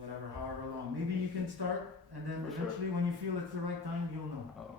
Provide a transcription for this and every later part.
whatever, however long. Maybe you can start, and then For sure. eventually when you feel it's the right time, you'll know. Oh.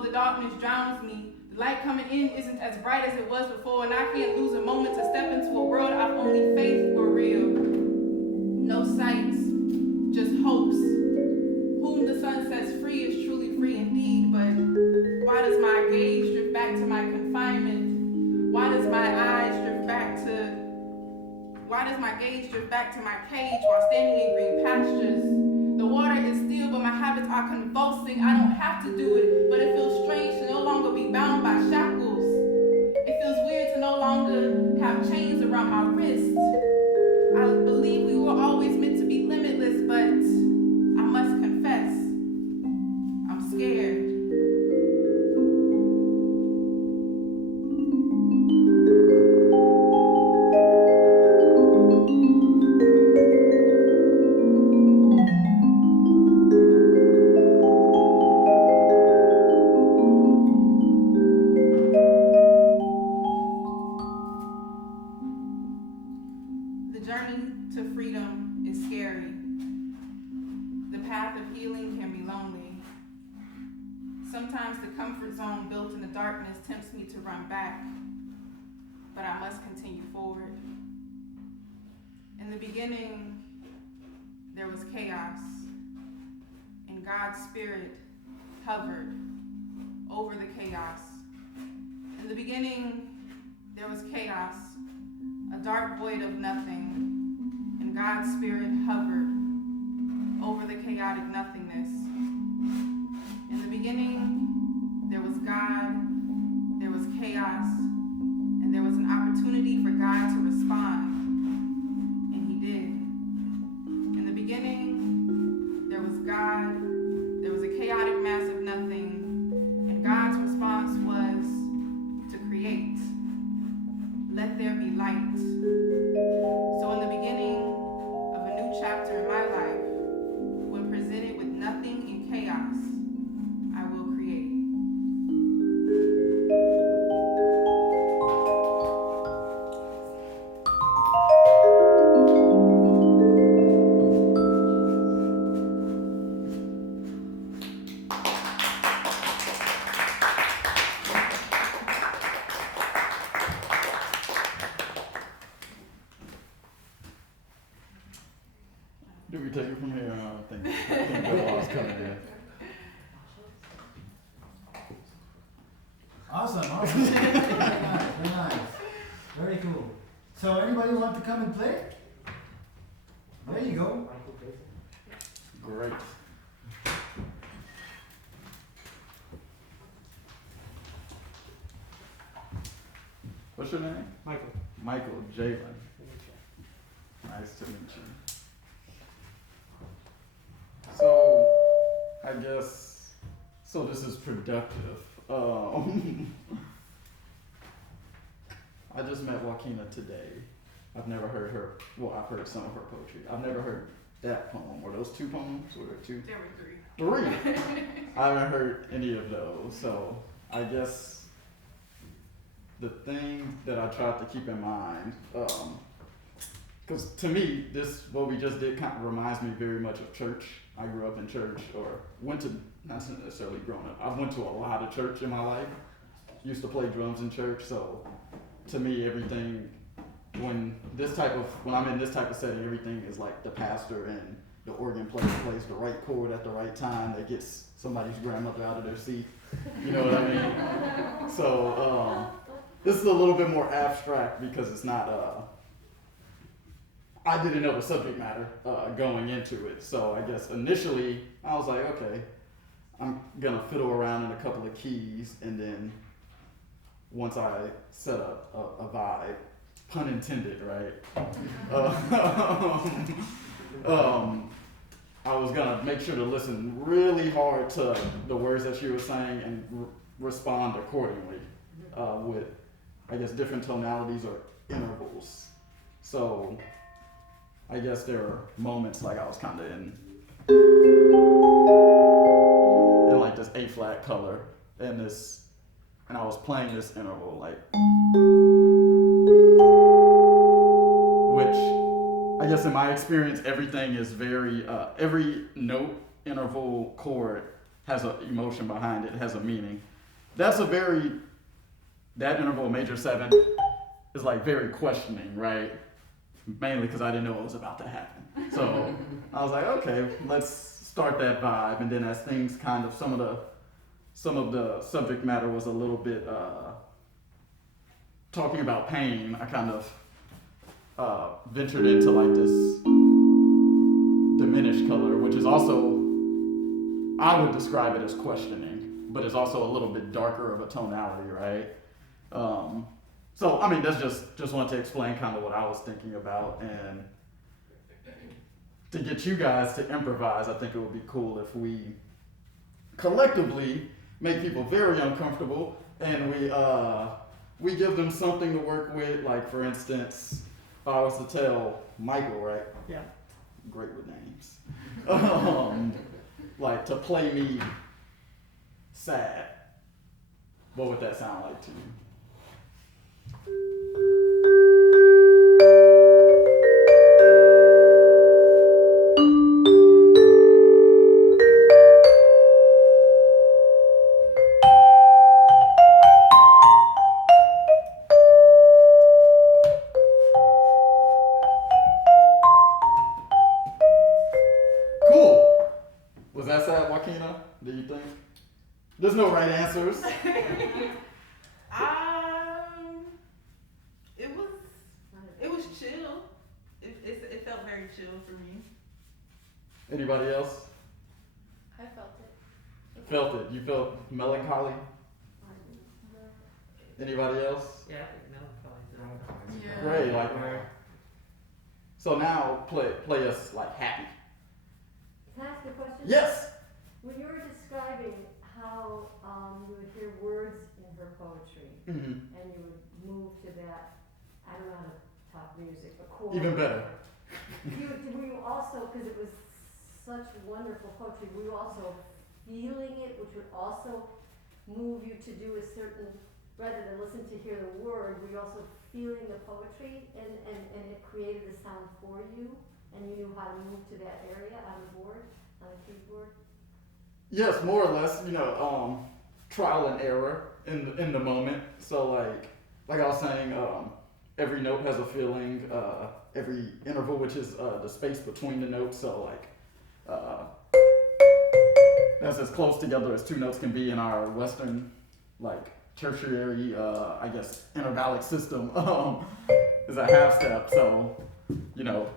though the darkness drowns me, the light coming in isn't as bright as it was before, and I can't lose a moment to step into a world I've only faith were real. No sights, just hopes. Whom the sun sets free is truly free indeed, but why does my gaze drift back to my confinement? Why does my gaze drift back to my cage while standing in green pastures? The water is still, but my habits are convulsing. I don't have to do it, but it feels strange to no longer be bound by shackles. It feels weird to no longer have chains around my wrist. I believe we were always meant to be limitless, but I must confess, I'm scared. The journey to freedom is scary. The path of healing can be lonely. Sometimes the comfort zone built in the darkness tempts me to run back, but I must continue forward. In the beginning, there was chaos, and God's Spirit hovered over the chaos. In the beginning, there was chaos, a dark void of nothing, and God's Spirit hovered over the chaotic nothingness. In the beginning, there was God, there was chaos, and there was an opportunity for God to respond, and He did. In the beginning, there was God, there was a chaotic mass of nothing, and God's response was to create. Let there be light. So in the beginning of a new chapter in my life, when presented with nothing in chaos, I will create. Do we take it from here? I think Bill was coming in. Awesome. Very nice. Very cool. So anybody want to come and play? There you go. Great. What's your name? Michael. Michael, Jalen. Nice to meet you. So, I guess, so this is productive. I just met Juaquina today. I've never heard her, well, I've heard some of her poetry. I've never heard that poem. Were those two poems? Were there two? There were three. Three? I haven't heard any of those. So, I guess the thing that I tried to keep in mind, because to me, this, what we just did kind of reminds me very much of church. I grew up in church, or went to, not necessarily grown up, I went to a lot of church in my life. Used to play drums in church, so to me, everything, when I'm in this type of setting, everything is like the pastor and the organ player plays the right chord at the right time that gets somebody's grandmother out of their seat. You know what I mean? So, this is a little bit more abstract because it's not, I didn't know the subject matter going into it. So I guess initially I was like, okay, I'm gonna fiddle around in a couple of keys, and then once I set up a vibe, pun intended, right? I was gonna make sure to listen really hard to the words that she was saying and respond accordingly with, I guess, different tonalities or intervals. So I guess there are moments like I was kind of in like this A flat color and I was playing this interval like, which I guess in my experience everything is very every note, interval, chord has an emotion behind it, has a meaning. that interval of major 7 is like very questioning, right? Mainly because I didn't know what was about to happen. So I was like, okay, let's start that vibe. And then as things kind of, some of the subject matter was a little bit talking about pain, I kind of ventured into like this diminished color, which is also, I would describe it as questioning, but it's also a little bit darker of a tonality, right? So, I mean, that's just wanted to explain kind of what I was thinking about, and to get you guys to improvise, I think it would be cool if we collectively make people very uncomfortable, and we give them something to work with. Like, for instance, if I was to tell Michael, right? Yeah. Great with names. Like, to play me sad, what would that sound like to you? Cool. Was that sad, Juaquina? Do you think? There's no right answers. It was chill. It felt very chill for me. Anybody else? I felt it. Felt it? You felt melancholy? Anybody else? Yeah, I think melancholy. Yeah. Great. Like, so now play us like happy. Can I ask a question? Yes. When you were describing how you would hear words in her poetry, Mm-hmm. and you would move to that, I don't know how to talk music, but chord. Even better. Were you also, because it was such wonderful poetry, were you also feeling it, which would also move you to do a certain, rather than listen to hear the word, were you also feeling the poetry, and it created a sound for you, and you knew how to move to that area on the board, on the keyboard? Yes, more or less. You know, trial and error in the moment. So like I was saying, every note has a feeling. Every interval, which is the space between the notes. So like that's as close together as two notes can be in our Western, like tertiary, I guess, intervallic system. Is a half step. So, you know,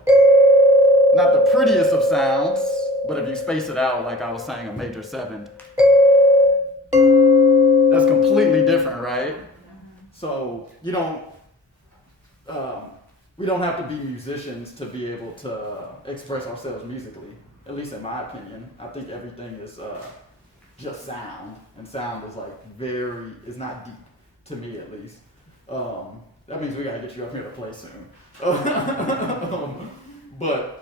not the prettiest of sounds, but if you space it out, like I was saying, a major 7, that's completely different, right? So you don't, we don't have to be musicians to be able to express ourselves musically, at least in my opinion. I think everything is just sound, and sound is like is not deep, to me at least. That means we gotta get you up here to play soon. But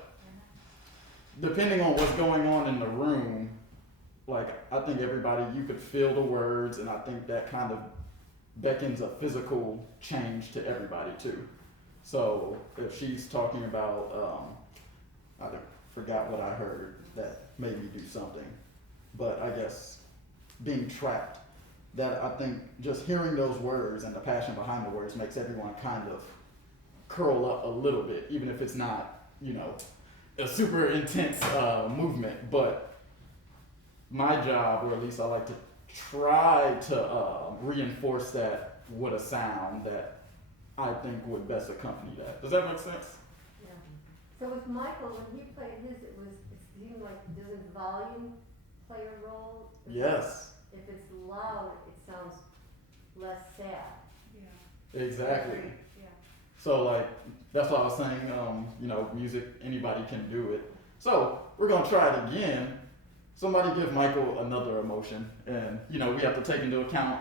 depending on what's going on in the room, like I think everybody, you could feel the words, and I think that kind of beckons a physical change to everybody too. So if she's talking about, I forgot what I heard that made me do something, but I guess being trapped, that I think just hearing those words and the passion behind the words makes everyone kind of curl up a little bit, even if it's not, you know, a super intense movement. But my job, or at least I like to try to reinforce that with a sound that I think would best accompany that. Does that make sense? Yeah. So with Michael, when he played his, it seemed like, doesn't volume play a role? Yes. If it's loud, it sounds less sad. Yeah. Exactly. Yeah. So like, that's what I was saying, you know, music, anybody can do it. So we're gonna try it again. Somebody give Michael another emotion, and you know, we have to take into account,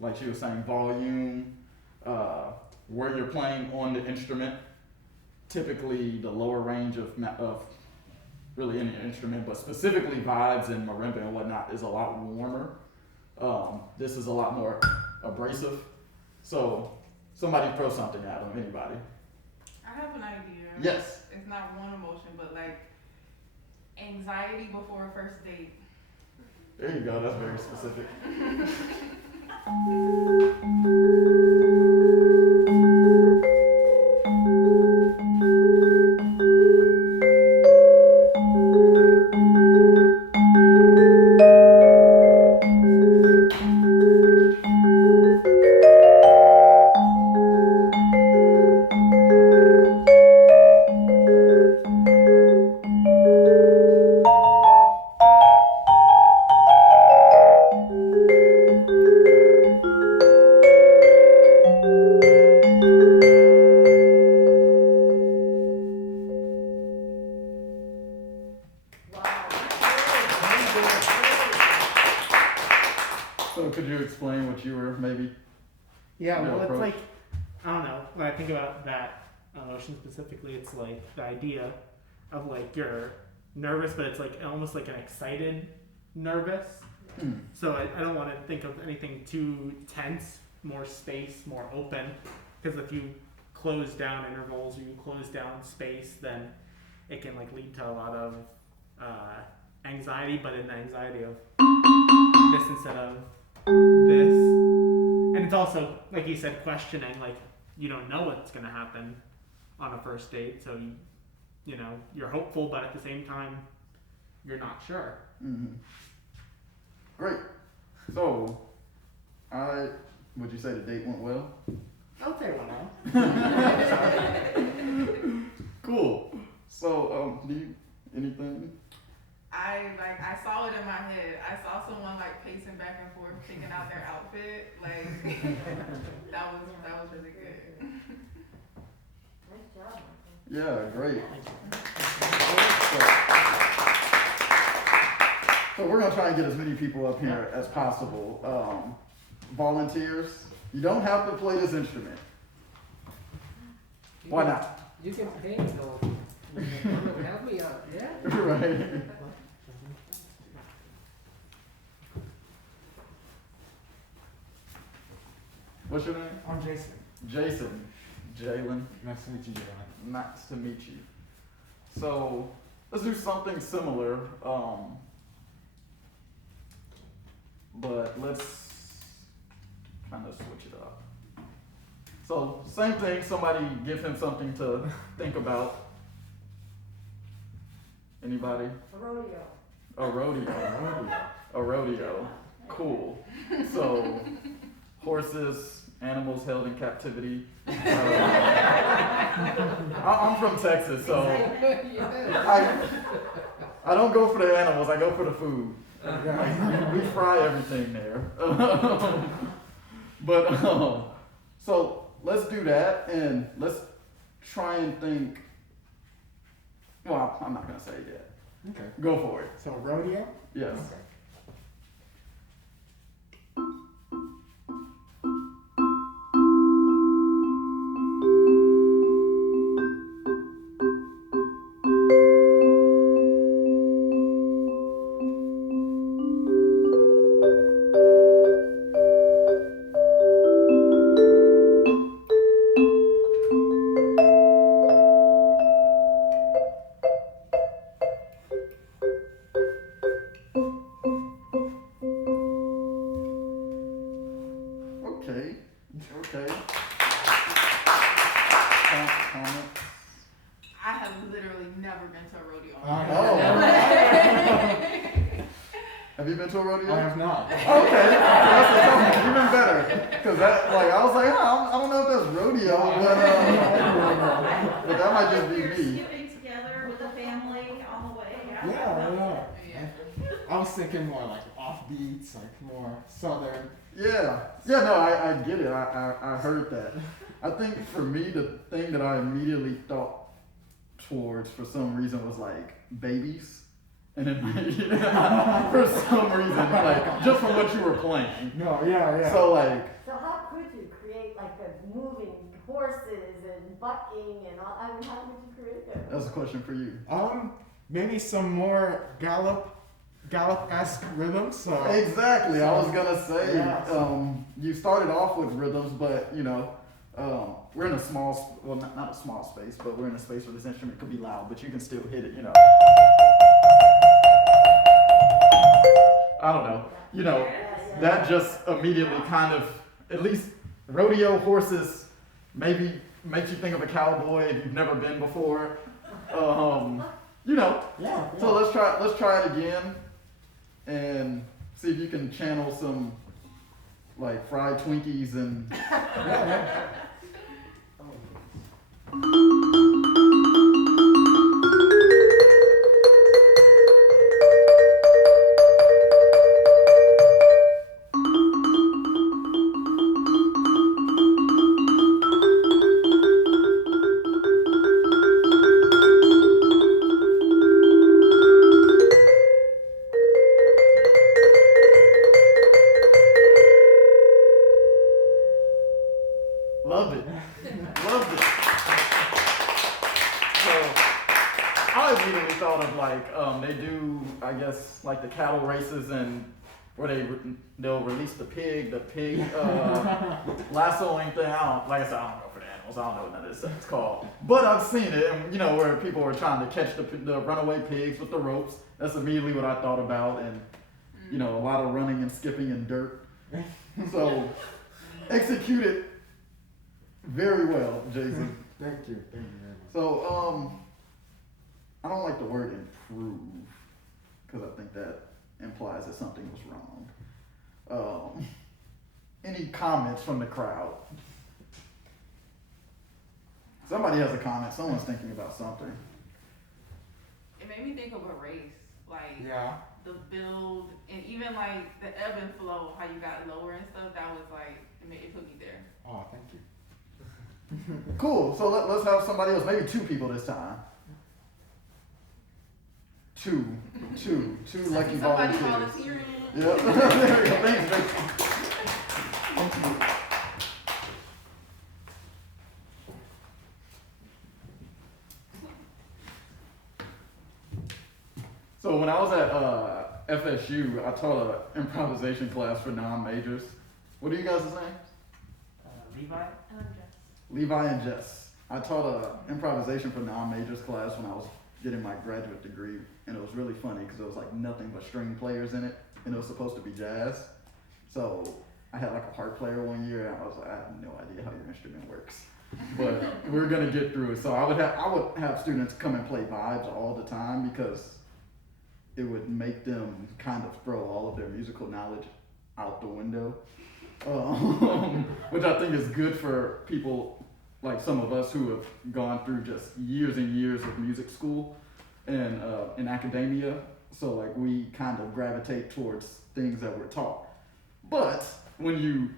like she was saying, volume, where you're playing on the instrument. Typically the lower range of really any instrument, but specifically vibes and marimba and whatnot is a lot warmer. This is a lot more abrasive. So somebody throw something at them, anybody. I have an idea. Yes. It's not one emotion, but like anxiety before a first date. There you go. That's very specific. So could you explain what you were maybe? Yeah, Your well, it's approach? like, I don't know, when I think about that emotion specifically, it's like the idea of like you're nervous, but it's like almost like an excited nervous. So I don't want to think of anything too tense, more space, more open, because if you close down intervals or you close down space, then it can like lead to a lot of anxiety, but in the anxiety of this instead of this. And it's also, like you said, questioning, like you don't know what's going to happen on a first date, so you know, you're hopeful, but at the same time, you're not sure. Mm-hmm. Great. So, would you say the date went well? I'll say one out. Cool. So, do you, anything? I saw it in my head. I saw someone like pacing back and forth, picking out their outfit. Like that was really good. Nice job, Michael. Yeah, great. So we're gonna try and get as many people up here as possible. Volunteers, you don't have to play this instrument. Why not? You can paint though. Help me out. Yeah. Right. What's your name? I'm Jason. Jason. Jalen. Nice to meet you, Jalen. Nice to meet you. So let's do something similar, but let's kind of switch it up. So same thing, somebody give him something to think about. Anybody? A rodeo. A rodeo. A rodeo. Cool. So horses, animals held in captivity. I'm from Texas, so I don't go for the animals, I go for the food. Like, we fry everything there. But so let's do that, and let's try and think. Well, I'm not gonna say it yet. Okay. Go for it. So rodeo? Yes. Okay. Comment? I have literally never been to a rodeo. Oh. Have you been to a rodeo? I have not. Okay, that's even better. Cause that, like, I was like, I don't know if that's rodeo, but that might just be You're me. skipping together with the family on the way. Yeah. Yeah. I was thinking more like offbeats, like more southern. Yeah, no, I get it. I heard that. I think for me, the thing that I immediately thought towards for some reason was like babies. And then for some reason, like just from what you were playing. No, yeah. So like, So how could you create like a moving horses and bucking and all, I mean, how would you create that? that's a question for you. Maybe some more gallop-esque rhythms. So Exactly. I was gonna say, Yeah. you started off with rhythms, but you know, we're in a small, well, not a small space, but we're in a space where this instrument could be loud, but you can still hit it, you know. I don't know, you know, Yes. that just immediately kind of, at least rodeo horses maybe makes you think of a cowboy if you've never been before. You know, Yeah. so let's try it again and see if you can channel some like fried Twinkies and loved it. Loved it. So I immediately thought of like they do, I guess, like the cattle races and where they'll release the pig lassoing thing. Like I said, I don't know for the animals. I don't know what none of this stuff's called. But I've seen it, and you know where people are trying to catch the runaway pigs with the ropes. That's immediately what I thought about, and you know, a lot of running and skipping in dirt. So executed very well, Jason. Thank you. Thank you very much. So, I don't like the word improve, because I think that implies that something was wrong. Any comments from the crowd? Somebody has a comment. Someone's thinking about something. It made me think of a race, like Yeah. the build and even like the ebb and flow, how you got lower and stuff. That was like it put me there. Oh, thank you. Cool. So let's have somebody else. Maybe two people this time. Two lucky Somebody volunteers. volunteering. Yep. There we go. Thanks, Jason. Thank you. So when I was at FSU, I taught an improvisation class for non-majors. What are you guys' names? Levi? And I'm Jess. Levi and Jess. I taught an improvisation for non-majors class when I was getting my graduate degree, and it was really funny because there was like nothing but string players in it, and it was supposed to be jazz. So I had like a harp player one year, and I was like, I have no idea how your instrument works, but we're gonna get through it. So I would have students come and play vibes all the time because it would make them kind of throw all of their musical knowledge out the window, which I think is good for people like some of us who have gone through just years and years of music school and in academia. So like we kind of gravitate towards things that we're taught. But when you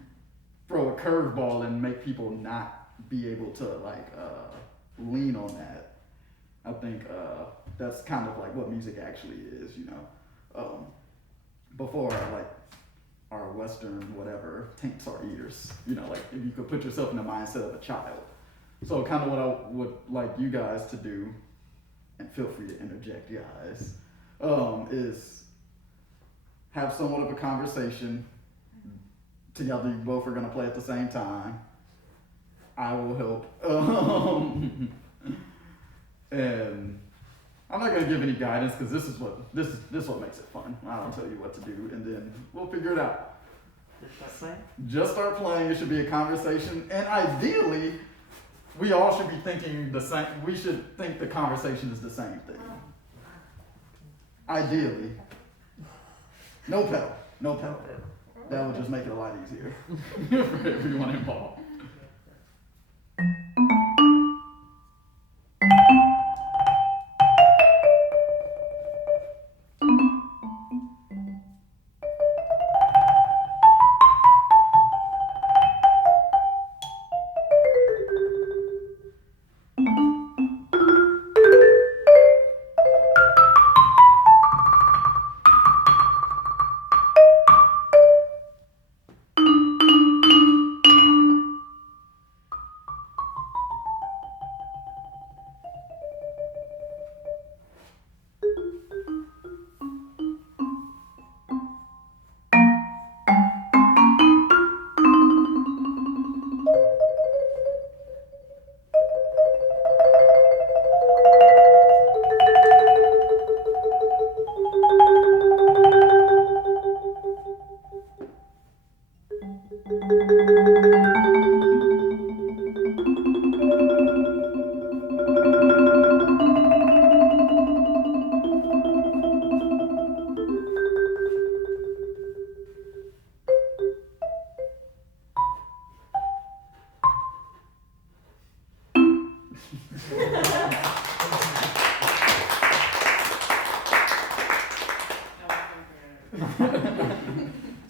throw a curveball and make people not be able to like lean on that, I think that's kind of like what music actually is, you know. Before like our Western whatever taints our ears, you know, like if you could put yourself in the mindset of a child. So kind of what I would like you guys to do, and feel free to interject, guys, is have somewhat of a conversation. Together, you both are gonna play at the same time. I will help. And I'm not gonna give any guidance because this is what makes it fun. I don't tell you what to do, and then we'll figure it out. Just start playing. It should be a conversation, and ideally, we all should be thinking the same. We should think the conversation is the same thing. Ideally, no pedal. That would just make it a lot easier for everyone involved.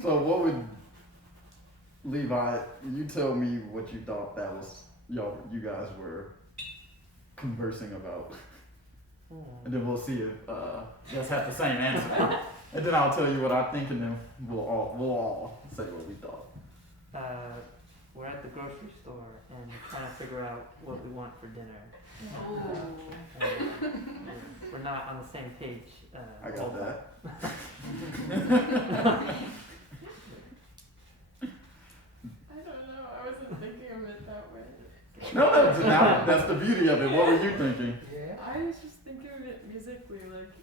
So what would Levi? You tell me what you thought that was. You guys were conversing about, and then we'll see if just have the same answer. And then I'll tell you what I think, and then we'll all say what we thought. We're at the grocery store and trying to figure out what we want for dinner. We're not on the same page. I got that. I don't know. I wasn't thinking of it that way. No, that's the beauty of it. What were you thinking? Yeah. I was just thinking of it musically, like.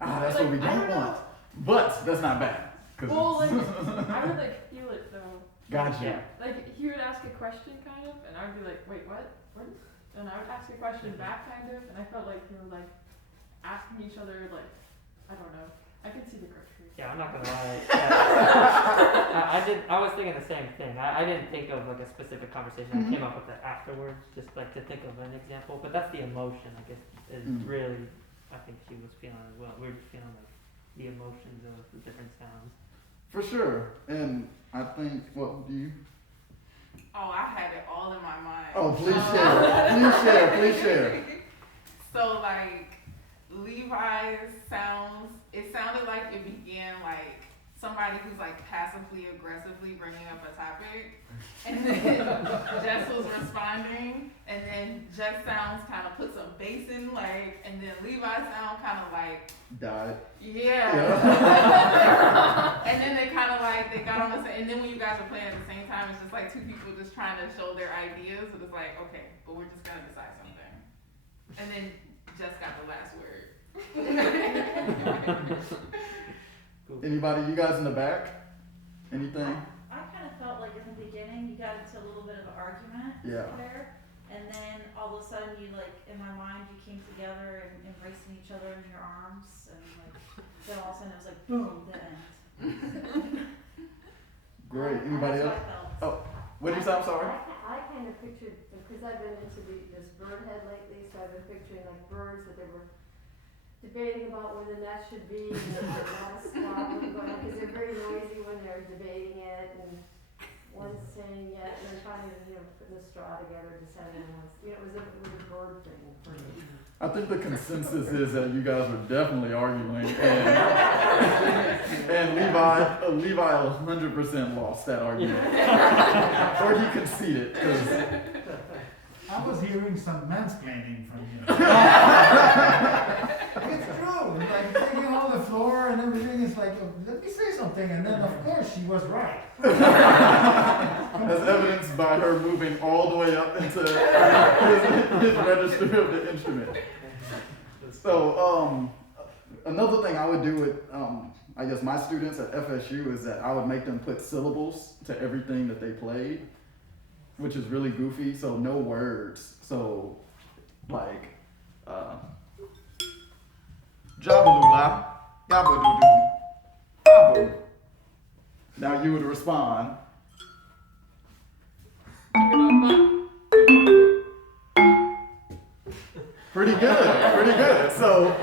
That's like, what we I don't don't want. But that's not bad. Well, like I would like feel it though. Gotcha. Yeah. Like he would ask a question kind of, and I'd be like, wait, what? What? And I would ask a question back kind of, and I felt like we were like asking each other like, I don't know. I could see the grocery. Yeah, I'm not gonna lie. I was thinking the same thing. I didn't think of like a specific conversation. I came up with it afterwards, just like to think of an example. But that's the emotion, I guess, is really, I think she was feeling as well. We were just feeling like the emotions of the different sounds. For sure. And I think, what do you? Oh, I had it all in my mind. Oh, please share. Please share. So like Levi's sounds, it sounded like it began like somebody who's like passively aggressively bringing up a topic, and then Jess was responding, and then Jess sounds kind of puts a bass in like, and then Levi's sound kind of like Died. yeah. And then they kind of like they got on the same, and then when you guys are playing at the same time, it's just like two people just trying to show their ideas. So it's like, okay, but we're just gonna decide something, and then Jess got the last word. Anybody? You guys in the back? Anything? I kind of felt like in the beginning you got into a little bit of an argument there, and then all of a sudden you like in my mind you came together and embracing each other in your arms, and like then all of a sudden it was like boom, the end. Great. Anybody else? Oh, what did you say? I'm sorry. I kind of pictured, because I've been into this bird head lately, so I've been picturing like birds that they were debating about where the nest should be, and there's a lot of squabbling going on, because they're very noisy when they're debating it, and one's saying yes, and then finally, putting the straw together, deciding on what's, it was a bird thing for me. I think the consensus is that you guys were definitely arguing, and Levi 100% lost that argument, or he conceded. I was hearing some mansplaining from you. It's true. Like taking on the floor and everything is like, oh, let me say something, and then of course she was right. As evidenced by her moving all the way up into his register of the instrument. So another thing I would do with I guess my students at FSU is that I would make them put syllables to everything that they played, which is really goofy. So no words. So like jabalula, yabadoo, babu. Now you would respond. Pretty good. So,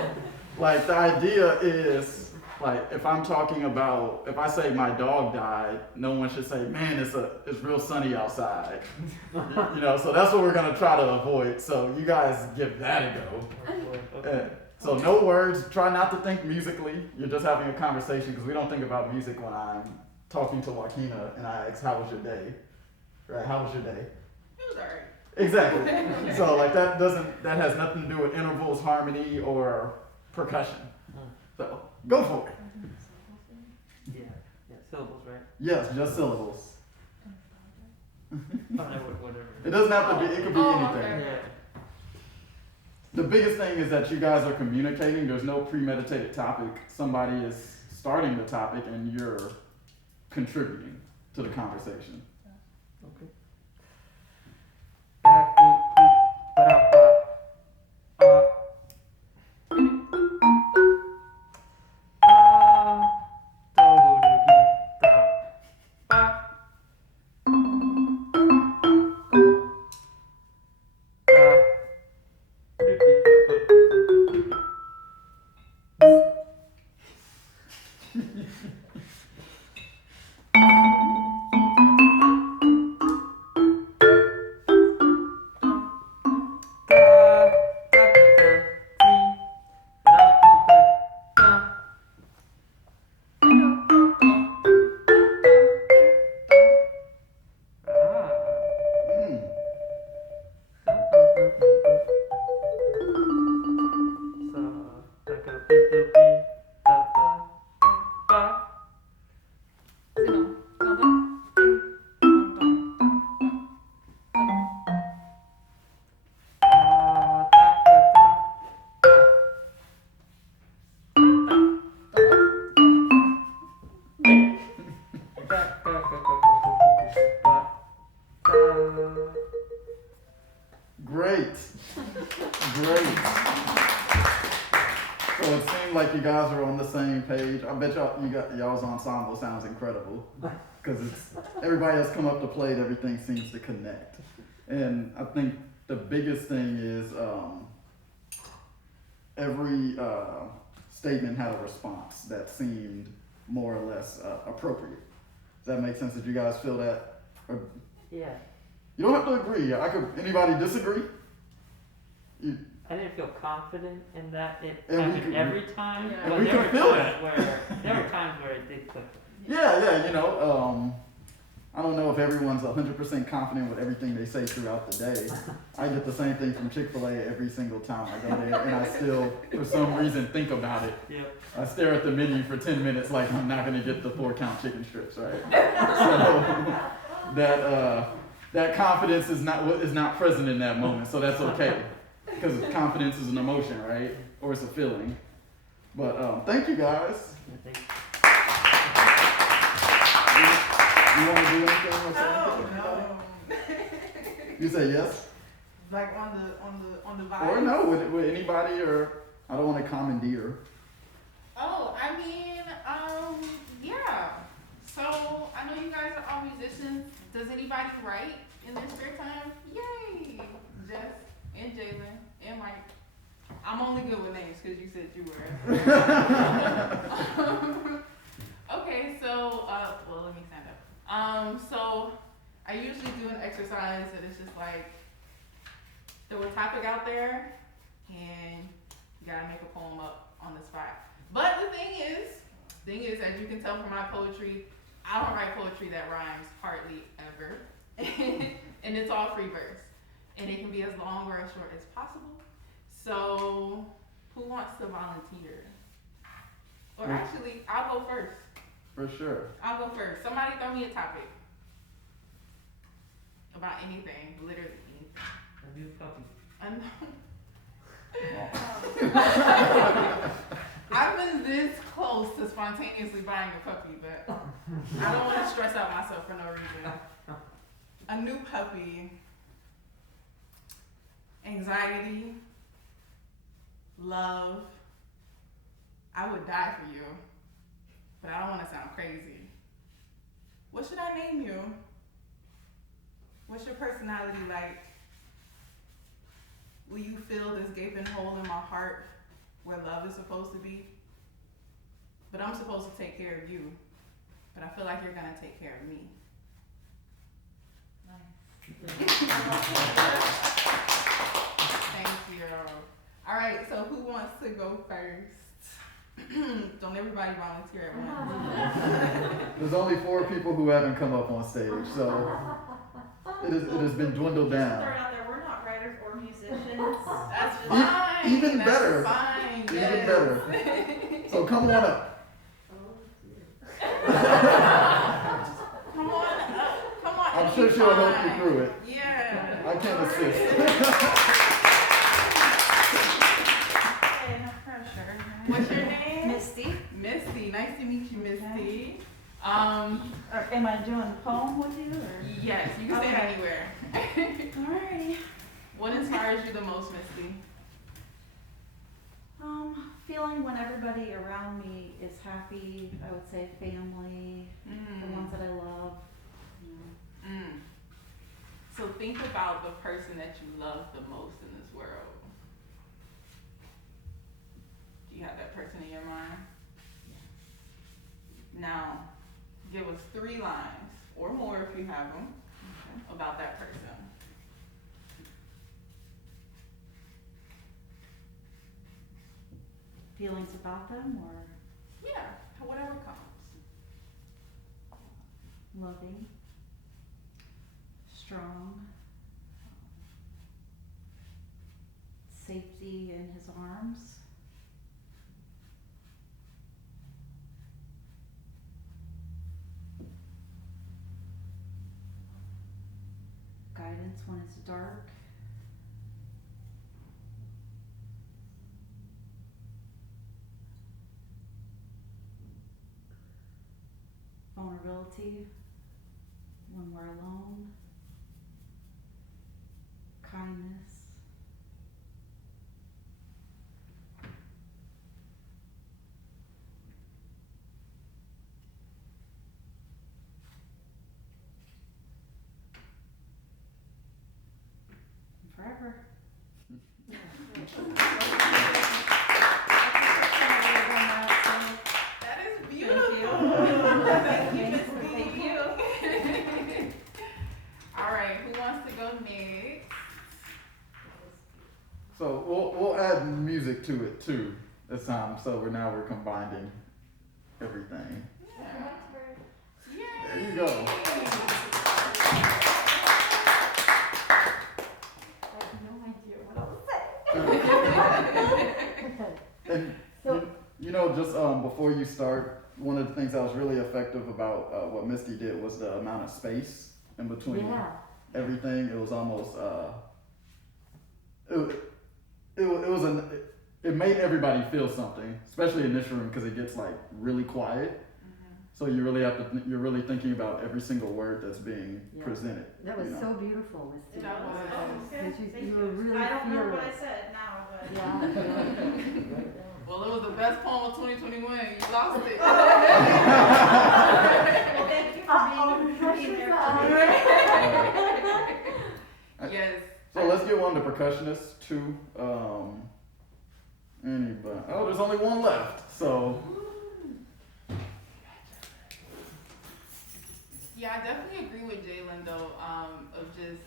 like, the idea is, like, if I'm talking about, if I say my dog died, no one should say, man, it's real sunny outside. So that's what we're gonna try to avoid. So you guys give that a go. So no words, try not to think musically. You're just having a conversation, because we don't think about music when I'm talking to Juaquina and I ask, how was your day? Right, how was your day? It was alright. Exactly. So like that has nothing to do with intervals, harmony, or percussion. So go for it. Yeah, syllables, right? Yes, just syllables. Whatever. It doesn't have to be. It could be anything. Yeah. The biggest thing is that you guys are communicating. There's no premeditated topic. Somebody is starting the topic, and you're contributing to the conversation. Okay. are on the same page. I bet y'all's ensemble sounds incredible because everybody else come up to play, everything seems to connect. And I think the biggest thing is every statement had a response that seemed more or less appropriate. Does that make sense? Did you guys feel that? Or, Yeah. you don't have to agree. Anybody disagree? I didn't feel confident in that it And we happened could- every time, Yeah. And but we there could were feel times where it did click. Yeah, I don't know if everyone's 100% confident with everything they say throughout the day. I get the same thing from Chick-fil-A every single time I go there, and I still, for some reason, think about it. Yep. I stare at the menu for 10 minutes like I'm not gonna get the 4-count chicken strips, right? So that confidence is not present in that moment, so that's okay. Because confidence is an emotion, right? Or it's a feeling. But thank you guys. I think You want to do anything or say anything? Oh no. You say yes? Like on the vibe. Or no, with anybody, or I don't want to commandeer. Oh, I mean, yeah. So I know you guys are all musicians. Does anybody write in their spare time? Yay! Jess and Jalen and Mike. I'm only good with names because you said you were. Okay, so well, let me stand up. So I usually do an exercise that is just like throw a topic out there and you gotta make a poem up on the spot. But the thing is, as you can tell from my poetry, I don't write poetry that rhymes hardly ever. And it's all free verse. And it can be as long or as short as possible. So who wants to volunteer? Or actually, I'll go first. For sure. I'll go first. Somebody throw me a topic. About anything, literally anything. a new puppy. I've been this close to spontaneously buying a puppy, but I don't want to stress out myself for no reason. A new puppy. Anxiety. Love. I would die for you, but I don't want to sound crazy. What should I name you? What's your personality like? Will you fill this gaping hole in my heart where love is supposed to be? But I'm supposed to take care of you. But I feel like you're gonna take care of me. Thank you. All right, so who wants to go first? Don't everybody volunteer at once. There's only 4 people who haven't come up on stage, so it has been dwindled Just down. throw it out there, we're not writers or musicians. That's fine. Even That's better. Fine. Even Yes. better. So come on up. Come on up. Come on. I'm it'll sure be she'll help you fine. through it. Yeah. I can't assist. Okay, no pressure. What's your name? Misty. Misty. Nice to meet you, Misty. Or am I doing the poem with you, or? Yes, you can stand Okay. anywhere. Alrighty. What inspires you the most, Misty? Feeling when everybody around me is happy, I would say family, the ones that I love, you know. So think about the person that you love the most in this world. Do you have that person in your mind? Now, give us 3 lines, or more if you have them, about that person. Feelings about them, or Yeah, whatever comes. loving, strong, safety in his arms, guidance when it's dark, vulnerability when we're alone, kindness, to it too this time. So we're combining everything. Yeah. There you go. I have no idea what I was saying. And you know, just before you start, one of the things that was really effective about what Misty did was the amount of space in between everything. It was almost it made everybody feel something, especially in this room because it gets like really quiet. So you really have to you're really thinking about every single word that's being presented. That was so beautiful, Misty. That was. Because Thank you were really I don't remember feeling what I it. said now, but. Yeah. Well, it was the best poem of 2021. You lost it. Well, thank you for being there for me. Yes. So let's get one to percussionists too. Anybody? Oh, there's only one left. So Yeah, I definitely agree with Jalen though, of just,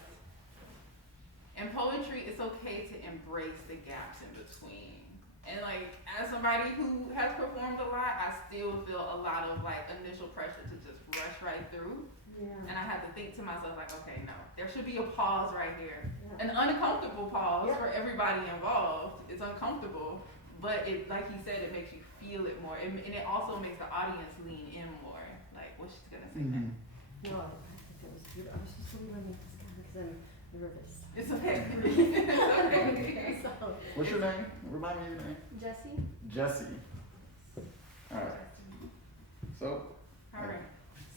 in poetry, it's okay to embrace the gaps in between. And like, as somebody who has performed a lot, I still feel a lot of like initial pressure to just rush right through. Yeah. And I had to think to myself like, okay, no, there should be a pause right here. An uncomfortable pause for everybody involved. It's uncomfortable, but it, like he said, it makes you feel it more. And it also makes the audience lean in more. Like, what she's gonna say next. No, I think that was beautiful. I was just really running this guy because I'm nervous. It's okay. It's okay. So, what's your name? Remind me of your name. Jesse? Jesse. All right. So. All right.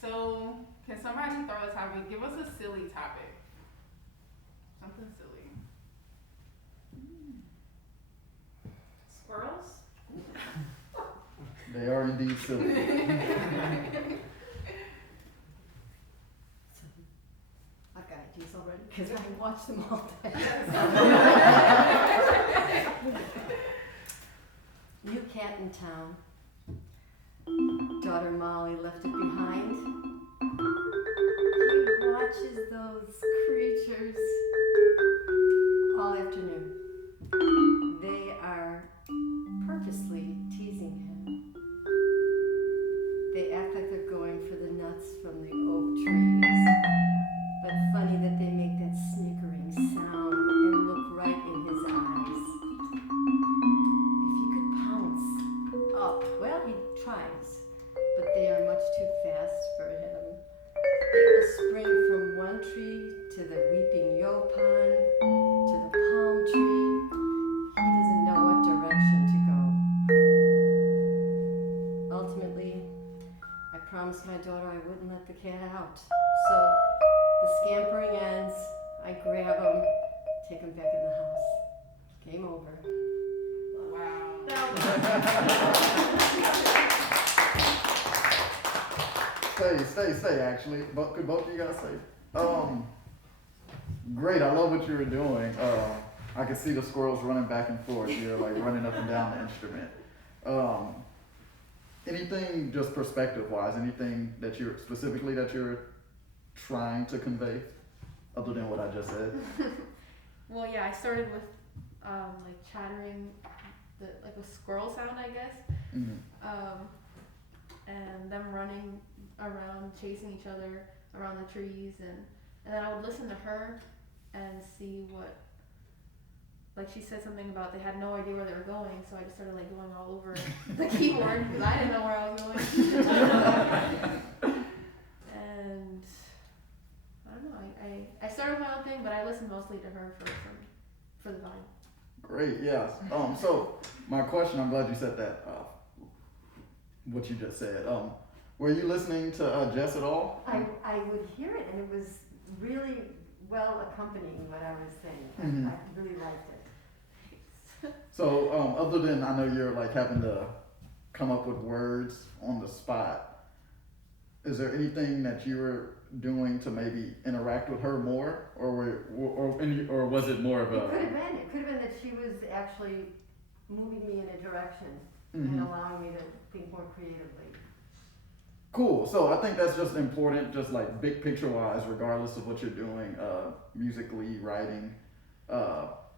So, can somebody throw a topic? Give us a silly topic. Something silly. Squirrels? They are indeed silly. I've got ideas already because I watched them all day. New cat in town. Daughter Molly left it behind. He watches those creatures all afternoon. They are purposely teasing him. They act like they're going for the nuts from the oak trees. But funny that they make that snickering sound and look right in his eyes. If he could pounce up, well, he tries, but they are much too fast for him. They will spring from one tree to the weeping yopon, to the palm tree. He doesn't know what direction to go. Ultimately, I promised my daughter I wouldn't let the cat out. So the scampering ends, I grab him, take him back in the house. Game over. Wow. Stay, actually. But could both of you guys say? Great, I love what you were doing. I could see the squirrels running back and forth. You're like running up and down the instrument. Anything just perspective-wise, anything that you're trying to convey other than what I just said? Well, yeah, I started with like chattering, like a squirrel sound, I guess, and them running around, chasing each other around the trees, and then I would listen to her and see what, like she said something about they had no idea where they were going, so I just started like going all over the keyboard because I didn't know where I was going. And I don't know, I started my own thing, but I listened mostly to her for the vibe. Great, yes. So my question, I'm glad you said that, what you just said. Were you listening to Jess at all? I would hear it, and it was really well accompanying what I was saying. I really liked it. So, other than, I know you're like having to come up with words on the spot, is there anything that you were doing to maybe interact with her more, or was it more of a? It could have been that she was actually moving me in a direction and allowing me to think more creatively. Cool. So I think that's just important, just like big picture wise, regardless of what you're doing, musically, writing.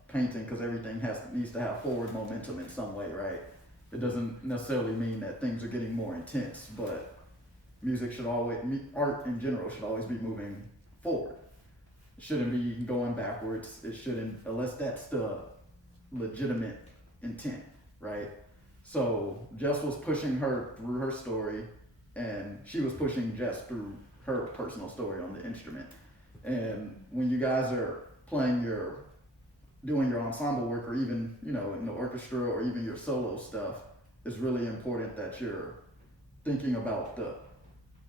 painting because everything needs to have forward momentum in some way, right? It doesn't necessarily mean that things are getting more intense, but art in general should always be moving forward. It shouldn't be going backwards. It shouldn't, unless that's the legitimate intent, right? So Jess was pushing her through her story, and she was pushing Jess through her personal story on the instrument. And when you guys are doing your ensemble work, or even, in the orchestra, or even your solo stuff, it's really important that you're thinking about the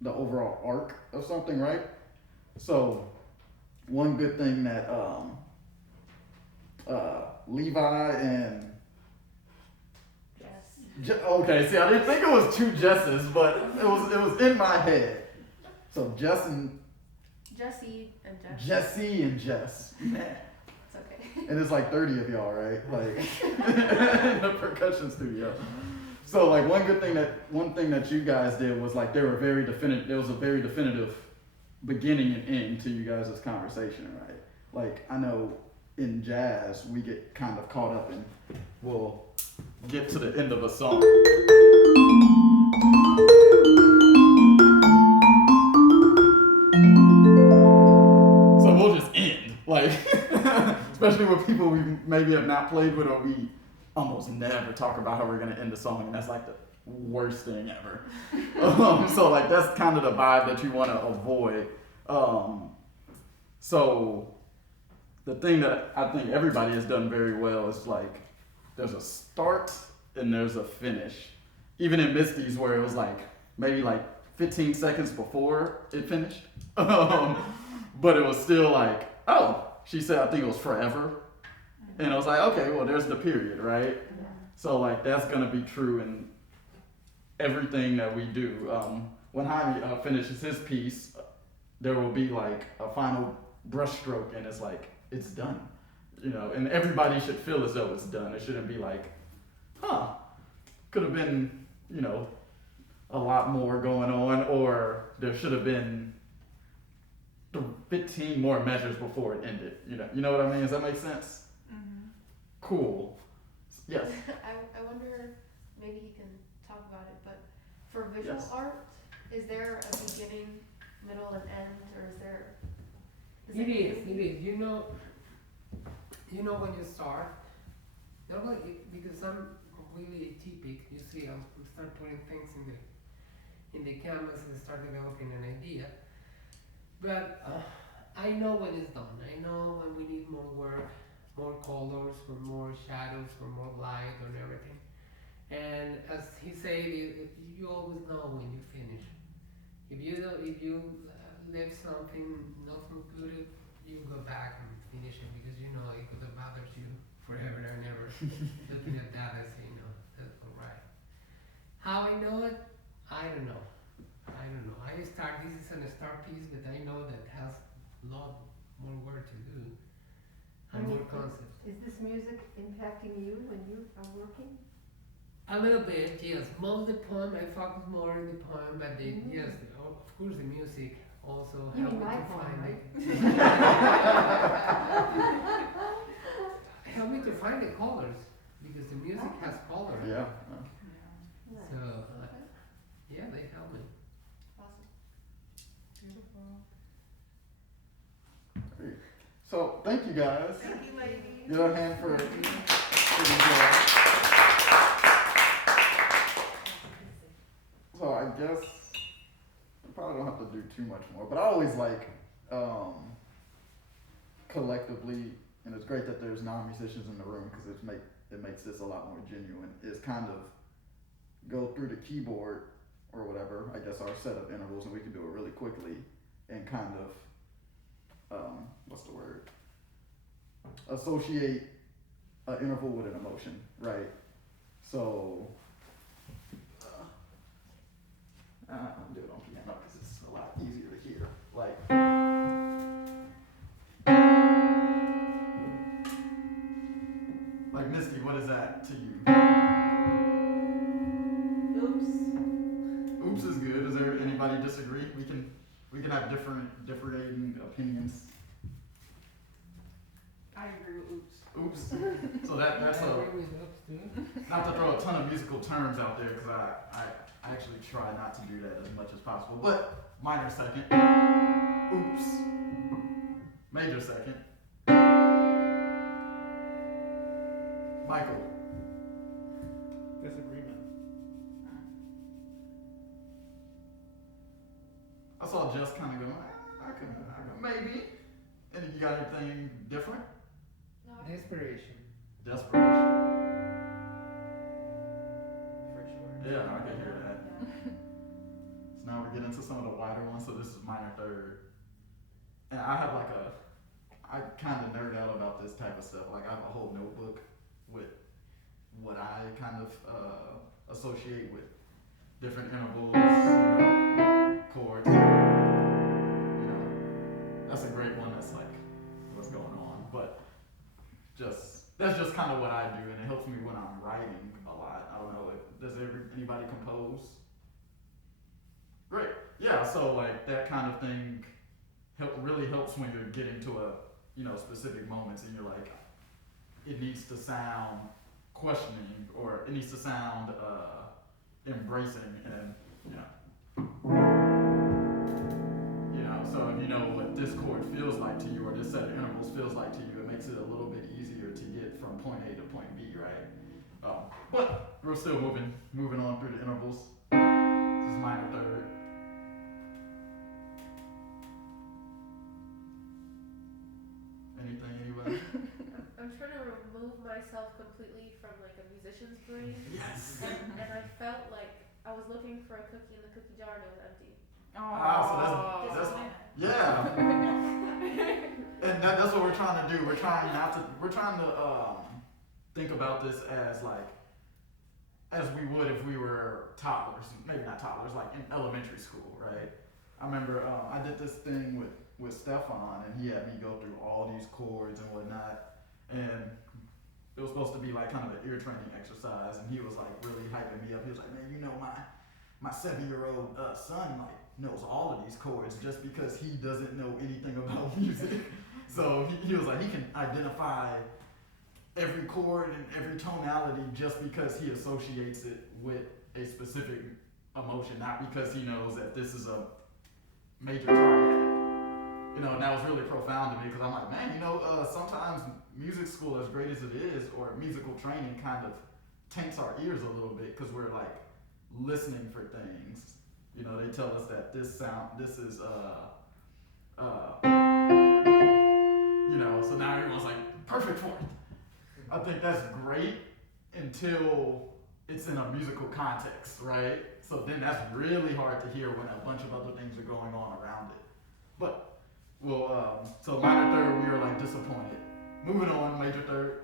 overall arc of something, right? So one good thing that Levi and okay, see, I didn't think it was two Jesses, but it was in my head. So Jesse and Jess. Man. It's okay. And it's like 30 of y'all, right? Like in the percussion studio. So like one thing that you guys did was like there was a very definitive beginning and end to you guys' conversation, right? Like I know in jazz we get kind of caught up in we'll get to the end of a song. So we'll just end. Like especially with people we maybe have not played with, or we almost never talk about how we're gonna end the song, and that's like the worst thing ever. So like that's kind of the vibe that you want to avoid. So the thing that I think everybody has done very well is like there's a start and there's a finish. Even in Misty's, where it was like maybe like 15 seconds before it finished, but it was still like, oh, she said I think it was forever. And I was like, okay, well, there's the period, right? Yeah. So, like, that's going to be true in everything that we do. When Jaime finishes his piece, there will be, like, a final brushstroke, and it's like, it's done. And everybody should feel as though it's done. It shouldn't be like, could have been, a lot more going on, or there should have been 15 more measures before it ended. You know what I mean? Does that make sense? Cool. Yes. I wonder, maybe he can talk about it, but for visual Yes. art, is there a beginning, middle, and end, or is there? It is. You know when you start, normally, because I'm really atypic, you see, I'll start putting things in the canvas and start developing an idea. But I know when it's done. I know when we need more work, more colors, or more shadows, or more light, or everything. And as he said, you always know when you finish. If you leave something not concluded, you go back and finish it because you know it could have bothered you forever and ever. Looking at that, I say, no, that's all right. How I know it, I don't know. This is a start piece, but I know that has a lot more work to do. And more concepts. Is this music impacting you when you are working? A little bit, yes. Most of the poem, I focus more on the poem, but yes, of course the music also You helped mean me my to poem, find right? help me to find the colors, because the music has colors. Yeah. So, yeah, they help me. Awesome. Beautiful. Great. So thank you guys. Thank you, ladies. Give a hand for these guys. So I guess I probably don't have to do too much more, but I always like collectively, and it's great that there's non-musicians in the room because it makes this a lot more genuine, is kind of go through the keyboard or whatever, I guess our set of intervals, and we can do it really quickly and kind of what's the word? Associate an interval with an emotion, right? So I'll do it on piano because it's a lot easier to hear. Like Misty, what is that to you? Oops. Oops is good. Is there anybody disagree? We can have different opinions. I agree with oops. Oops. oops. So that's a, not to throw a ton of musical terms out there, because I actually try not to do that as much as possible. But minor second, oops. Major second, Michael. Disagreement. I saw Jess kind of going, I could, maybe. And you got anything different? Desperation. Desperation. For sure. Yeah, I can hear that. So now we're getting into some of the wider ones. So this is minor third. And I have like I kind of nerd out about this type of stuff. Like I have a whole notebook with what I kind of associate with different intervals, chords. That's a great one. That's like what's going on. But that's just kind of what I do, and it helps me when I'm writing a lot. I don't know if does anybody compose? Great. Yeah. So like that kind of thing really helps when you're getting to a specific moments, and you're like, it needs to sound questioning, or it needs to sound embracing, and so if you know what this chord feels like to you, or this set of intervals feels like to you, it makes it a little bit easier to get from point A to point B, right? But we're still moving on through the intervals. This is minor third. Anything, anybody? I'm trying to remove myself completely from like a musician's brain. Yes. And I felt like I was looking for a cookie in the cookie jar and it was empty. So that's yeah. And that's what we're trying to do. We're trying to think about this as like as we would if we were toddlers, maybe not toddlers, like in elementary school, right? I remember I did this thing with Stefan, and he had me go through all these chords and whatnot, and it was supposed to be like kind of an ear training exercise, and he was like really hyping me up. He was like, man, my 7-year-old son like knows all of these chords just because he doesn't know anything about music. So he was like, he can identify every chord and every tonality just because he associates it with a specific emotion, not because he knows that this is a major triad. And that was really profound to me, because I'm like, man, sometimes music school, as great as it is, or musical training kind of taints our ears a little bit, because we're like listening for things. They tell us that this is so now everyone's like, perfect for it. I think that's great until it's in a musical context, right? So then that's really hard to hear when a bunch of other things are going on around it. But so minor third, we were like disappointed. Moving on, major third.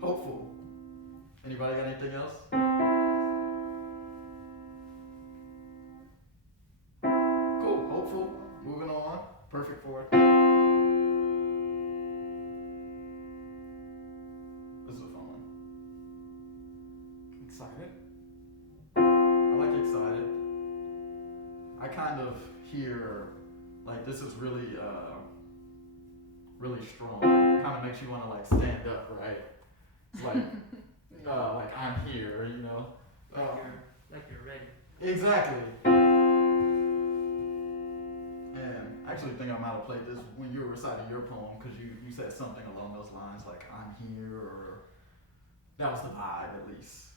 Hopeful. Anybody got anything else? Cool, hopeful. Moving on, perfect for it. This is a fun one. Excited? I like excited. I kind of hear like this is really really strong. Kind of makes you want to like stand up, right? It's like like I'm here, Like you're ready. Exactly. And I actually think I might have played this when you were reciting your poem, because you said something along those lines, like I'm here, or that was the vibe at least.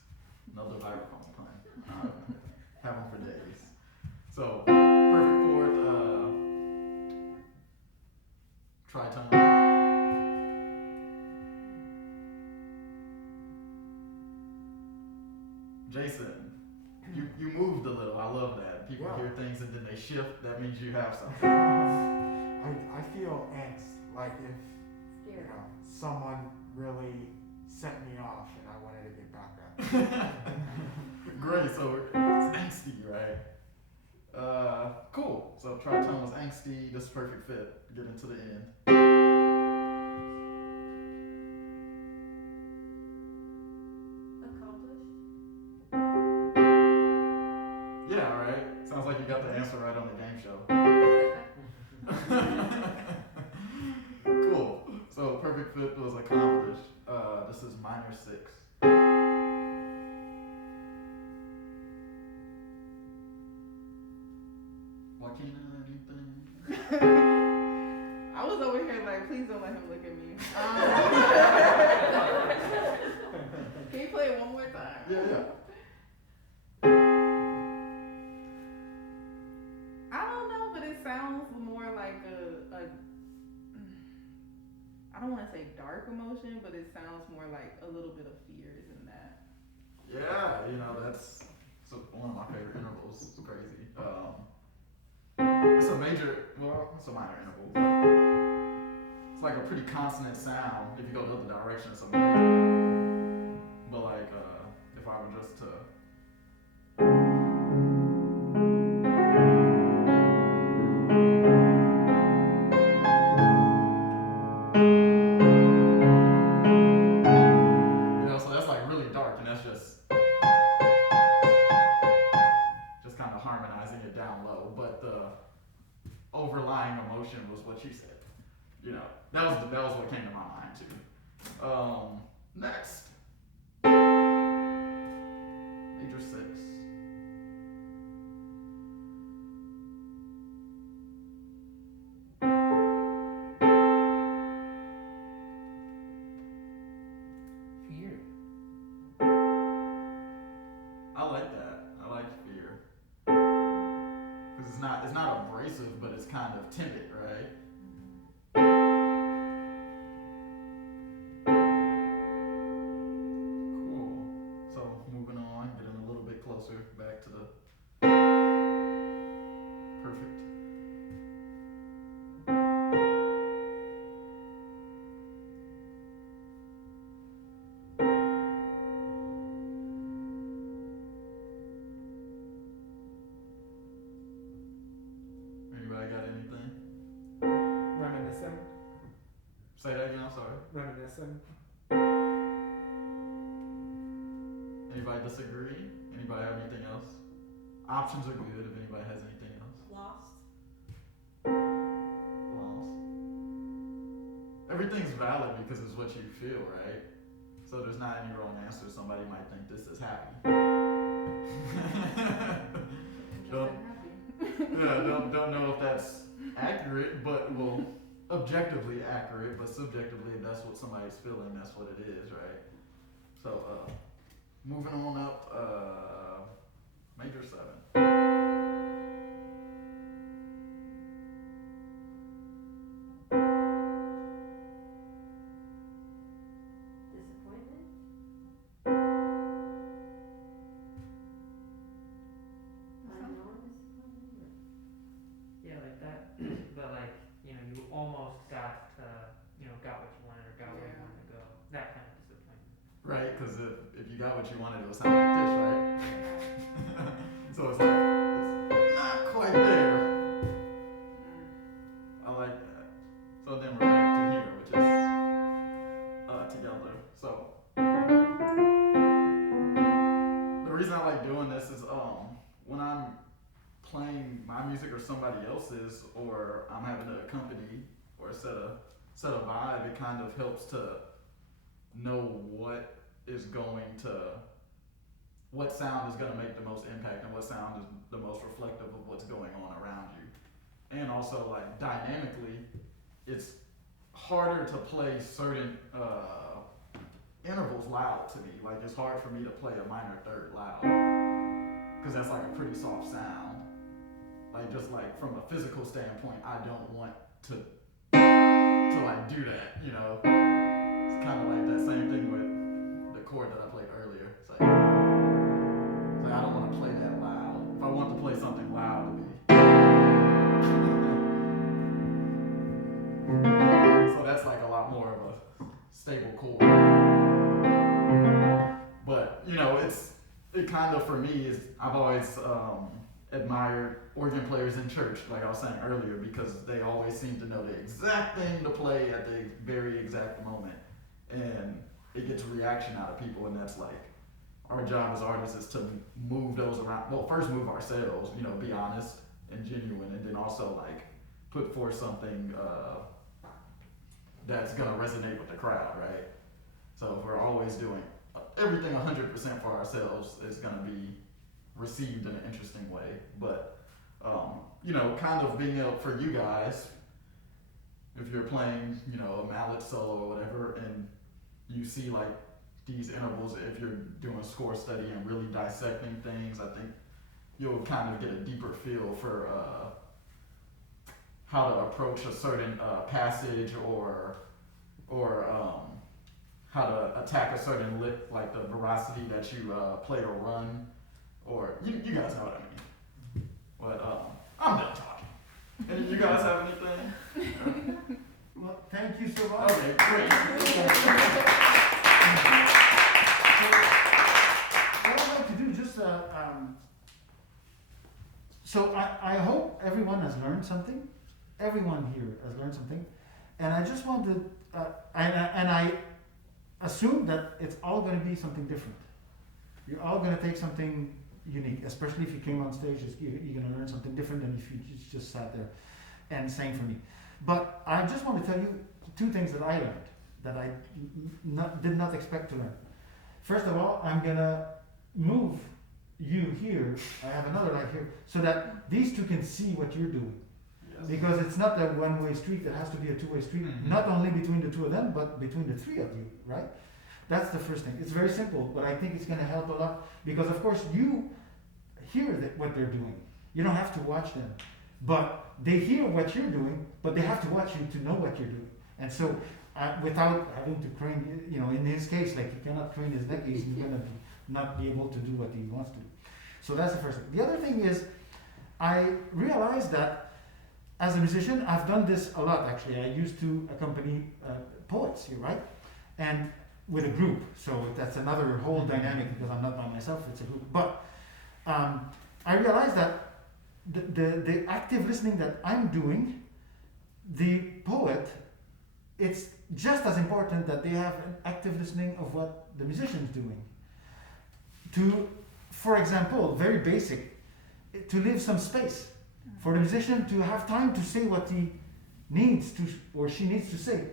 Another vibraphone pun. Have them for days. So perfect fourth, tritone. Jason, you moved a little. I love that. People hear things and then they shift. That means you have something. I feel angst, like if someone really set me off and I wanted to get back at. Great. So it's angsty, right? Cool. So tritone was angsty. This is perfect fit. Getting to the end. Yeah, all right. Sounds like you got the answer right on the game show. fifth was accomplished. This is minor 6. Juaquina, anything? I was over here like, please don't let him look at me. Can you play it one more time? Yeah. I don't know, but it sounds more like a I don't want to say dark emotion, but it sounds more like a little bit of fears in that. Yeah, that's one of my favorite intervals. It's crazy. It's a minor interval, but it's like a pretty consonant sound. If you go the other direction, it's a major interval. But like, if I were just to so that's like really dark, and that's just kind of harmonizing it down low. But the overlying emotion was what you said. That was what came to my mind too. Next, major 6. Fear. I like that. I like fear. Because it's not abrasive, but it's kind of timid, right? Cool. So moving on, getting a little bit closer back to the perfect. Anybody got anything? Reminiscing. Say that again, I'm sorry. Reminiscing. Anybody disagree? Anybody have anything else? Options are good if anybody has anything else. Lost. Lost. Everything's valid because it's what you feel, right? So there's not any wrong answer. Somebody might think this is happy. Don't know if that's accurate, but objectively accurate, but subjectively, if that's what somebody's feeling, that's what it is, right? So, moving on up, major 7. Disappointment? Unknown disappointment? Yeah, like that. But like, you almost got what you wanted or got where you wanted to go. That kind of disappointment. Right, because if you got what you wanted, it would sound like this, right? So it's like, it's not quite there. I like that. So then we're back to here, which is together. So the reason I like doing this is when I'm playing my music or somebody else's, or I'm having to accompany or set a vibe, it kind of helps to know what sound is going to make the most impact and what sound is the most reflective of what's going on around you. And also, like, dynamically, it's harder to play certain intervals loud to me. Like, it's hard for me to play a minor 3rd loud because that's like a pretty soft sound. Like, just like from a physical standpoint, I don't want to like do that, It's kind of like that same thing with the chord that I played earlier. It's like I don't want to play that loud. If I want to play something loud, so that's like a lot more of a stable chord. But it kind of, for me, is I've always admired organ players in church, like I was saying earlier, because they always seem to know the exact thing to play at the very exact moment, and it gets a reaction out of people. And that's like our job as artists is to move those around. Well, first move ourselves, be honest and genuine, and then also like put forth something that's gonna resonate with the crowd, right? So if we're always doing everything 100% for ourselves, it's gonna be received in an interesting way. But kind of being able for you guys, if you're playing, a mallet solo or whatever, and you see like these intervals, if you're doing score study and really dissecting things, I think you'll kind of get a deeper feel for how to approach a certain passage or how to attack a certain lick, like the veracity that you play or run, or you guys know what I mean. But I'm done talking. And you guys have anything? Well, thank you so much. Okay, great. What I'd like to do, just so I hope everyone has learned something. Everyone here has learned something, and I just want to, and I assume that it's all going to be something different. You're all going to take something unique, especially if you came on stage. You're going to learn something different than if you just sat there and sang for me. But I just want to tell you two things that I learned that I did not expect to learn. First of all, I'm going to move you here. I have another light here, so that these two can see what you're doing. Yes. Because it's not a one-way street, it has to be a two-way street, not only between the two of them, but between the three of you, right? That's the first thing. It's very simple, but I think it's going to help a lot, because of course you hear what they're doing. You don't have to watch them, but they hear what you're doing, but they have to watch you to know what you're doing. And so without having to crane, in his case, like he cannot crane his neck, he's going to not be able to do what he wants to do. So that's the first thing. The other thing is, I realized that as a musician, I've done this a lot actually. I used to accompany poets, right? And with a group. So that's another whole dynamic, because I'm not by myself, it's a group. But I realized that the active listening that I'm doing, the poet, it's just as important that they have an active listening of what the musician's doing. For example, very basic, to leave some space for the musician to have time to say what he needs to or she needs to say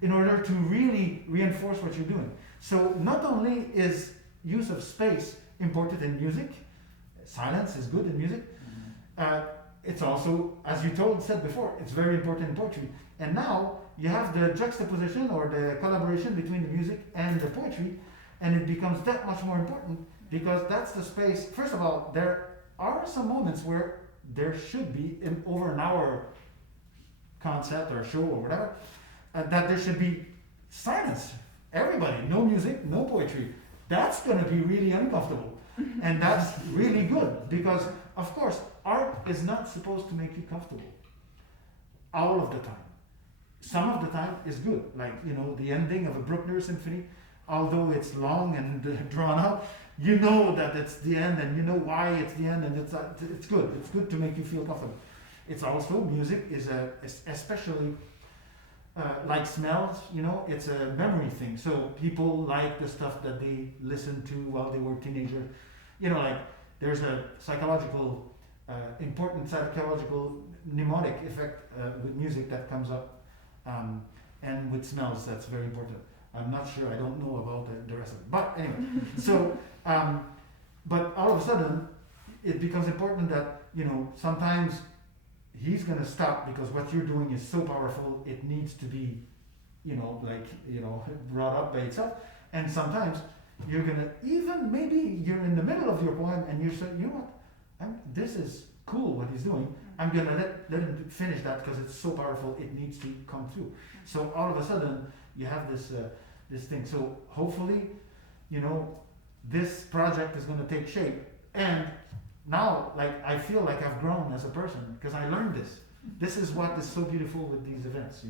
in order to really reinforce what you're doing. So not only is use of space important in music, silence is good in music, it's also, as you said before, it's very important in poetry. And now you have the juxtaposition or the collaboration between the music and the poetry, and it becomes that much more important, because that's the space. First of all, there are some moments where there should be over an hour concert or show or whatever, that there should be silence. Everybody, no music, no poetry. That's going to be really uncomfortable. And that's really good, because of course art is not supposed to make you comfortable all of the time. Some of the time is good, like the ending of a Bruckner symphony, although it's long and drawn out, you know that it's the end, and you know why it's the end, and it's good. It's good to make you feel comfortable. It's also, music is especially like smells, it's a memory thing. So people like the stuff that they listened to while they were teenagers. Like there's a important psychological mnemonic effect with music that comes up, and with smells that's very important. I'm not sure, I don't know about the rest of it. But anyway, so, but all of a sudden, it becomes important that, sometimes he's going to stop because what you're doing is so powerful, it needs to be, brought up by itself. And sometimes you're going to, even maybe you're in the middle of your poem and you're saying, you know what, this is cool what he's doing. I'm going to let him finish that because it's so powerful, it needs to come through. So all of a sudden, you have this thing. So hopefully, this project is going to take shape. And now, I feel like I've grown as a person because I learned this. This is what is so beautiful with these events,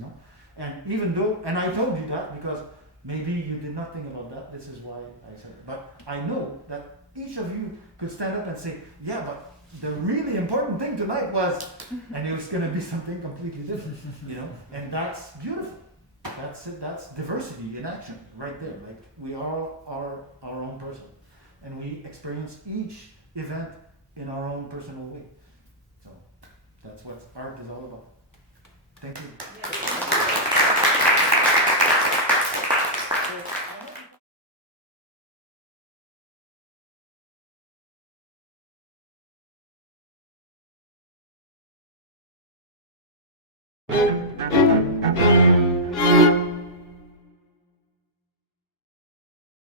And even though, and I told you that because maybe you did not think about that, this is why I said it. But I know that each of you could stand up and say, yeah, but the really important thing tonight was, and it was going to be something completely different, And that's beautiful. That's it. That's diversity in action right there. Like we all are our own person, and we experience each event in our own personal way. So that's what art is all about. Thank you. Bye.